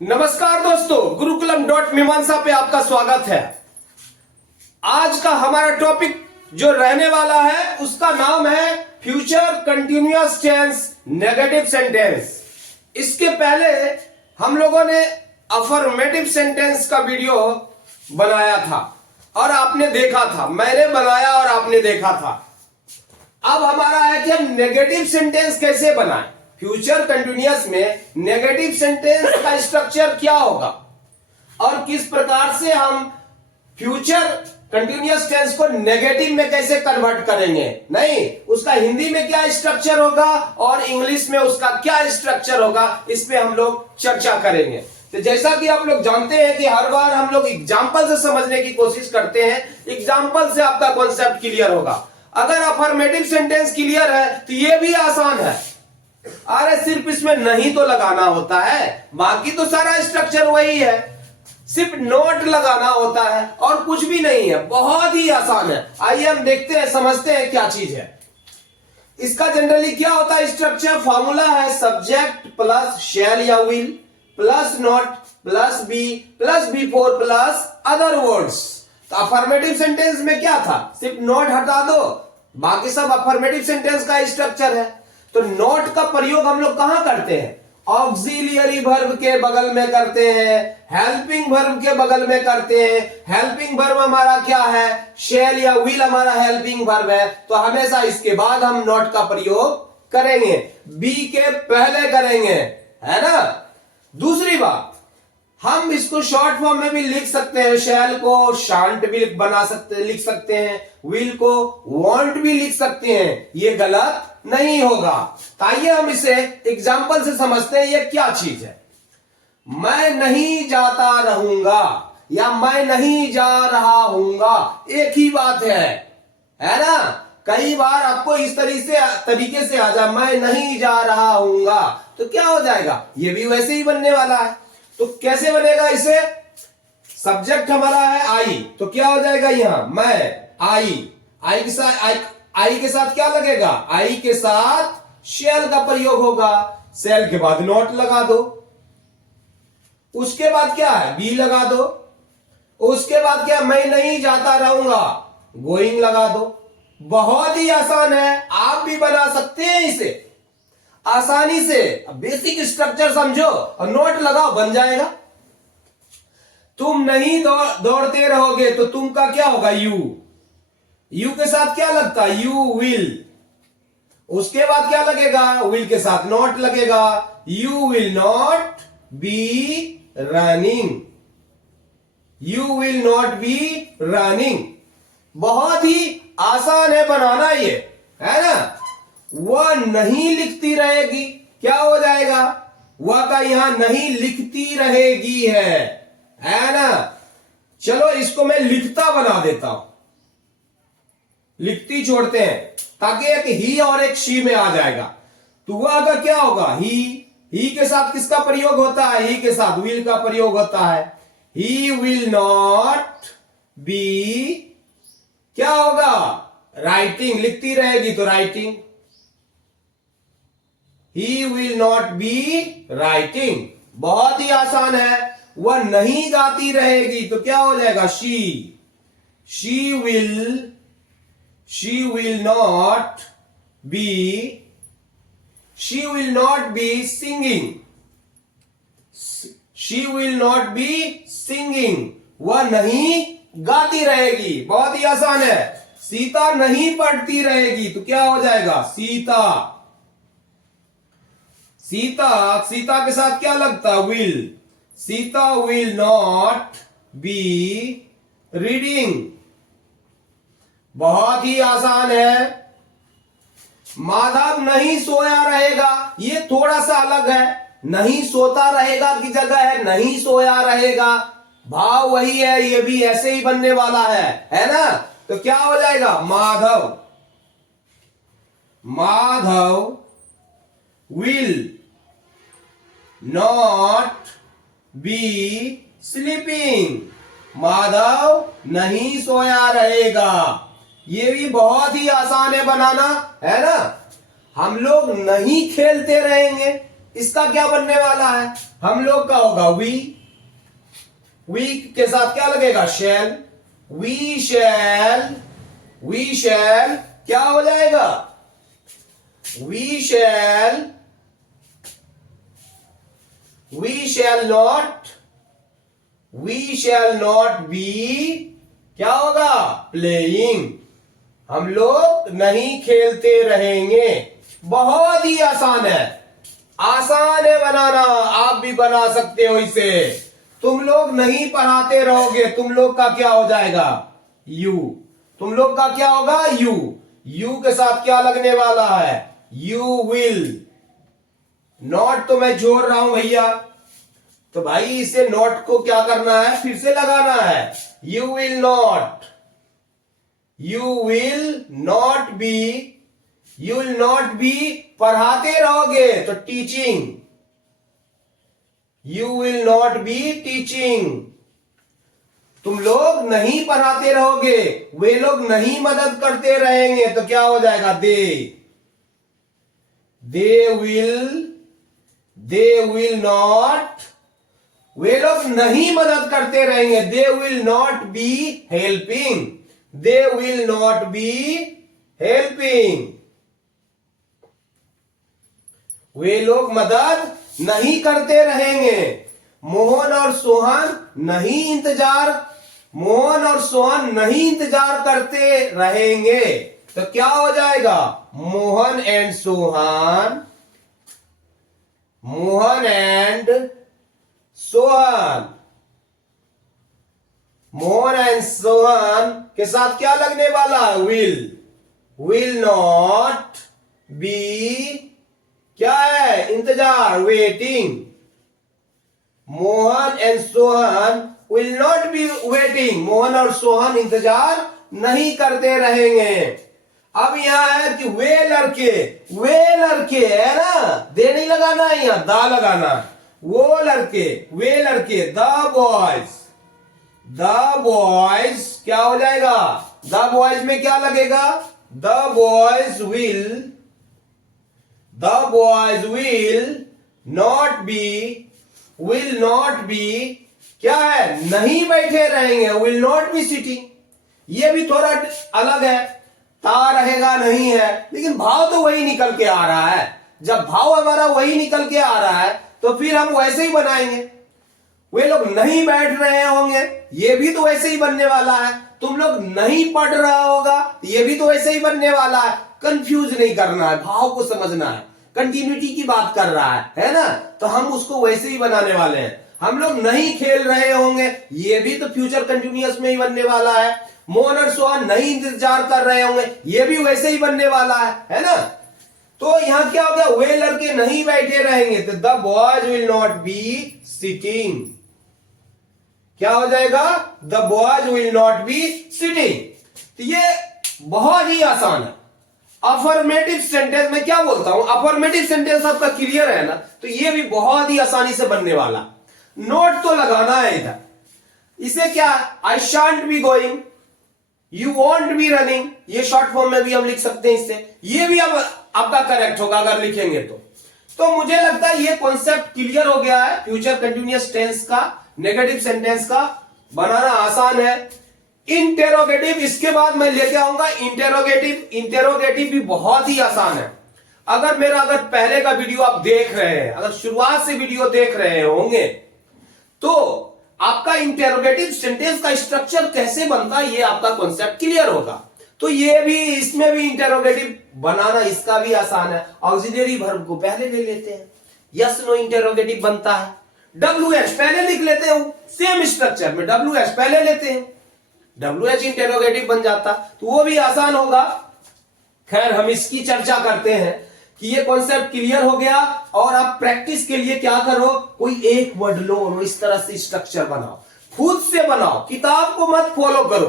नमस्कार दोस्तों, गुरुकुलम.मीमांसा पे आपका स्वागत है। आज का हमारा टॉपिक जो रहने वाला है उसका नाम है future continuous tense negative sentence. इसके पहले हम लोगों ने अफर्मेटिव सेंटेंस का वीडियो बनाया था और आपने देखा था, मैंने बनाया और आपने देखा था। अब हमारा है कि हम नेगेटिव सेंटेंस कैसे बनाएं। फ्यूचर कंटिन्यूअस में नेगेटिव सेंटेंस का स्ट्रक्चर क्या होगा और किस प्रकार से हम फ्यूचर कंटिन्यूअस टेंस को नेगेटिव में कैसे कन्वर्ट करेंगे, नहीं उसका हिंदी में क्या स्ट्रक्चर होगा और इंग्लिश में उसका क्या स्ट्रक्चर होगा, इस पे हम लोग चर्चा करेंगे। तो जैसा कि आप लोग जानते हैं कि हर बार हम लोग एग्जाम्पल से समझने की कोशिश करते हैं, एग्जाम्पल से आपका कॉन्सेप्ट क्लियर होगा। अगर अफर्मेटिव सेंटेंस क्लियर है तो ये भी आसान है। अरे सिर्फ इसमें नहीं तो लगाना होता है, बाकी तो सारा स्ट्रक्चर वही है, सिर्फ नोट लगाना होता है और कुछ भी नहीं है, बहुत ही आसान है। आइए हम देखते हैं, समझते हैं क्या चीज है। इसका जनरली क्या होता है स्ट्रक्चर, फॉर्मूला है सब्जेक्ट प्लस शैल या will plus not plus be four plus other words. तो अफर्मेटिव सेंटेंस में क्या था, सिर्फ नॉट हटा दो, बाकी सब अफर्मेटिव सेंटेंस का स्ट्रक्चर है। तो नॉट का प्रयोग हम लोग कहां करते हैं, ऑक्सिलियरी वर्ब के बगल में करते हैं, हेल्पिंग वर्ब के बगल में करते हैं। हेल्पिंग वर्ब हमारा क्या है, शैल या विल हमारा हेल्पिंग वर्ब है, तो हमेशा इसके बाद हम नॉट का प्रयोग करेंगे, बी के पहले करेंगे, है ना। दूसरी बात, हम इसको शॉर्ट फॉर्म में भी लिख सकते हैं, शैल को शांट भी बना सकते लिख सकते हैं, विल को वांट भी लिख सकते हैं, ये गलत नहीं होगा। तो आइए हम इसे एग्जाम्पल से समझते हैं ये क्या चीज है। मैं नहीं जाता रहूंगा या मैं नहीं जा रहा हूंगा, एक ही बात है ना। कई बार आपको इस तरीके से आ जाए, मैं नहीं जा रहा हूंगा, तो क्या हो जाएगा, ये भी वैसे ही बनने वाला है। तो कैसे बनेगा, इसे सब्जेक्ट हमारा है आई, तो क्या हो जाएगा यहां मैं आई के साथ क्या लगेगा, आई के साथ शैल का प्रयोग होगा, शैल के बाद नॉट लगा दो, उसके बाद क्या है बी लगा दो, उसके बाद क्या मैं नहीं जाता रहूंगा, गोइंग लगा दो। बहुत ही आसान है, आप भी बना सकते हैं इसे आसानी से। बेसिक स्ट्रक्चर समझो और नोट लगाओ, बन जाएगा। तुम नहीं दौड़ते रहोगे तो तुम का क्या होगा, यू के साथ क्या लगता है, यू विल, उसके बाद क्या लगेगा, विल के साथ नॉट लगेगा, you will not B running, you will not B running. बहुत ही आसान है बनाना ये, है ना। वह नहीं लिखती रहेगी, क्या हो जाएगा, वह का यहां नहीं लिखती रहेगी है ना। चलो इसको मैं लिखता बना देता हूं, लिखती छोड़ते हैं ताकि एक ही और एक शी में आ जाएगा। तो वह का क्या होगा, ही के साथ किसका प्रयोग होता है, ही के साथ विल का प्रयोग होता है। ही विल नॉट बी क्या होगा, राइटिंग, लिखती रहेगी तो writing, He will not be writing। बहुत ही आसान है। वह नहीं गाती रहेगी तो क्या हो जाएगा, she will not be singing, she will not be singing। वह नहीं गाती रहेगी, बहुत ही आसान है। सीता नहीं पढ़ती रहेगी तो क्या हो जाएगा, सीता के साथ क्या लगता है, will, Sita will not be reading. बहुत ही आसान है। माधव नहीं सोया रहेगा, ये थोड़ा सा अलग है, नहीं सोता रहेगा की जगह है नहीं सोया रहेगा, भाव वही है, ये भी ऐसे ही बनने वाला है ना। तो क्या हो जाएगा, Madhav will not B sleeping, Madhav नहीं सोया रहेगा। ये भी बहुत ही आसान है बनाना, है ना। हम लोग नहीं खेलते रहेंगे, इसका क्या बनने वाला है? हम लोग का होगा वी के साथ क्या लगेगा? शैल। वी शैल क्या हो जाएगा? वी शैल नॉट बी क्या होगा? प्लेइंग। हम लोग नहीं खेलते रहेंगे। बहुत ही आसान है बनाना, आप भी बना सकते हो इसे। तुम लोग नहीं पढ़ाते रहोगे, तुम लोग का क्या हो जाएगा? यू। तुम लोग का क्या होगा? यू के साथ क्या लगने वाला है? You will. नॉट तो मैं जोड़ रहा हूं भैया, तो भाई इसे नॉट को क्या करना है? फिर से लगाना है। यू विल नॉट बी पढ़ाते रहोगे तो teaching. You will not be teaching. तुम लोग नहीं पढ़ाते रहोगे, वे लोग नहीं मदद करते रहेंगे तो क्या हो जाएगा? दे विल नॉट। वे लोग नहीं मदद करते रहेंगे, they will not be helping. वे लोग मदद नहीं करते रहेंगे। मोहन और सोहन नहीं इंतजार करते रहेंगे तो क्या हो जाएगा? मोहन एंड सोहन के साथ क्या लगने वाला? विल नॉट बी क्या है? इंतजार, waiting. Mohan and Sohan will not be waiting. Mohan और सोहन इंतजार नहीं करते रहेंगे। अब यहां है कि वे लड़के है ना, दे नहीं लगाना है, यहां दा लगाना। वे लड़के द बॉयज क्या हो जाएगा? द बॉयज में क्या लगेगा? The boys will not B क्या है? नहीं बैठे रहेंगे। Will not be sitting. ये भी थोड़ा अलग है, ता रहेगा नहीं है, लेकिन भाव तो वही निकल के आ रहा है। जब भाव हमारा वही निकल के आ रहा है तो फिर हम वैसे ही बनाएंगे। वे लोग नहीं बैठ रहे होंगे, ये भी तो वैसे ही बनने वाला है। तुम लोग नहीं पढ़ रहा होगा, ये भी तो वैसे ही बनने वाला है। कंफ्यूज नहीं करना है, भाव को समझना है। कंटिन्यूटी की बात कर रहा है ना, तो हम उसको वैसे ही बनाने वाले हैं। हम लोग नहीं खेल रहे होंगे, ये भी तो फ्यूचर कंटिन्यूअस में ही बनने वाला है। मोहन और सोहन नहीं इंतजार कर रहे होंगे, ये भी वैसे ही बनने वाला है ना। तो यहां क्या हो गया? वे लड़के नहीं बैठे रहेंगे तो the boys will not be sitting. क्या हो जाएगा? The boys will not be sitting. तो ये बहुत ही आसान है। अफर्मेटिव सेंटेंस में क्या बोलता हूं? अफर्मेटिव सेंटेंस आपका क्लियर है ना, तो ये भी बहुत ही आसानी से बनने वाला। नोट तो लगाना है इधर। इसे क्या? I shan't be going, you won't be running, ये शॉर्ट फॉर्म में भी हम लिख सकते हैं इससे। ये भी अब आपका करेक्ट होगा अगर लिखेंगे तो मुझे लगता है ये कॉन्सेप्ट क्लियर हो गया है। फ्यूचर कंटिन्यूअस टेंस का, नेगेटिव सेंटेंस का बनाना आसान है। इंटेरोगेटिव, इसके बाद मैं लेके आऊंगा इंटेरोगेटिव भी बहुत ही आसान है। अगर पहले का वीडियो आप देख रहे हैं, अगर शुरुआत से वीडियो देख रहे होंगे तो आपका इंटेरोगेटिव सेंटेंस का स्ट्रक्चर कैसे बनता है, ये आपका कॉन्सेप्ट क्लियर होगा। तो ये भी, इसमें भी इंटेरोगेटिव बनाना इसका भी आसान है। ऑक्सिलरी वर्ब को पहले ले लेते हैं, यस नो इंटेरोगेटिव बनता है। WH पहले लिख लेते हैं, सेम स्ट्रक्चर में WH पहले लेते हैं, WH इंटेरोगेटिव बन जाता, तो वो भी आसान होगा। खैर, हम इसकी चर्चा करते हैं कि ये कॉन्सेप्ट क्लियर हो गया। और आप प्रैक्टिस के लिए क्या करो, कोई एक वर्ड लो और इस तरह से स्ट्रक्चर बनाओ, खुद से बनाओ, किताब को मत फॉलो करो।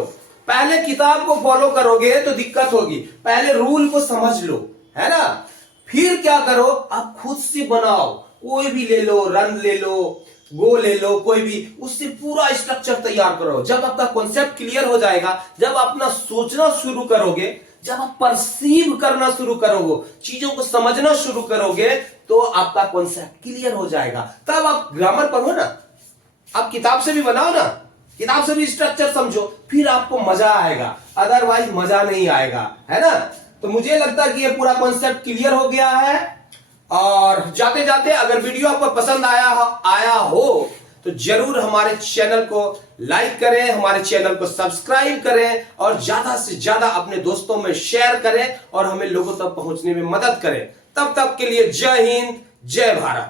पहले किताब को फॉलो करोगे तो दिक्कत होगी, पहले रूल को समझ लो, है ना। फिर क्या करो, आप खुद से बनाओ। कोई भी ले लो, रन ले लो, गो ले लो, कोई भी, उससे पूरा स्ट्रक्चर तैयार करो। जब आपका कॉन्सेप्ट क्लियर हो जाएगा, जब अपना सोचना शुरू करोगे, जब आप परसीव करना शुरू करोगे, चीजों को समझना शुरू करोगे, तो आपका कॉन्सेप्ट क्लियर हो जाएगा। तब आप ग्रामर पढ़ो ना, आप किताब से भी बनाओ ना, किताब से भी स्ट्रक्चर समझो, फिर आपको मजा आएगा, अदरवाइज मजा नहीं आएगा, है ना। तो मुझे लगता है कि ये पूरा कॉन्सेप्ट क्लियर हो गया है। और जाते जाते अगर वीडियो आपको पसंद आया हो तो जरूर हमारे चैनल को लाइक करें, हमारे चैनल को सब्सक्राइब करें और ज्यादा से ज्यादा अपने दोस्तों में शेयर करें और हमें लोगों तक पहुंचने में मदद करें। तब तक के लिए जय हिंद, जय भारत।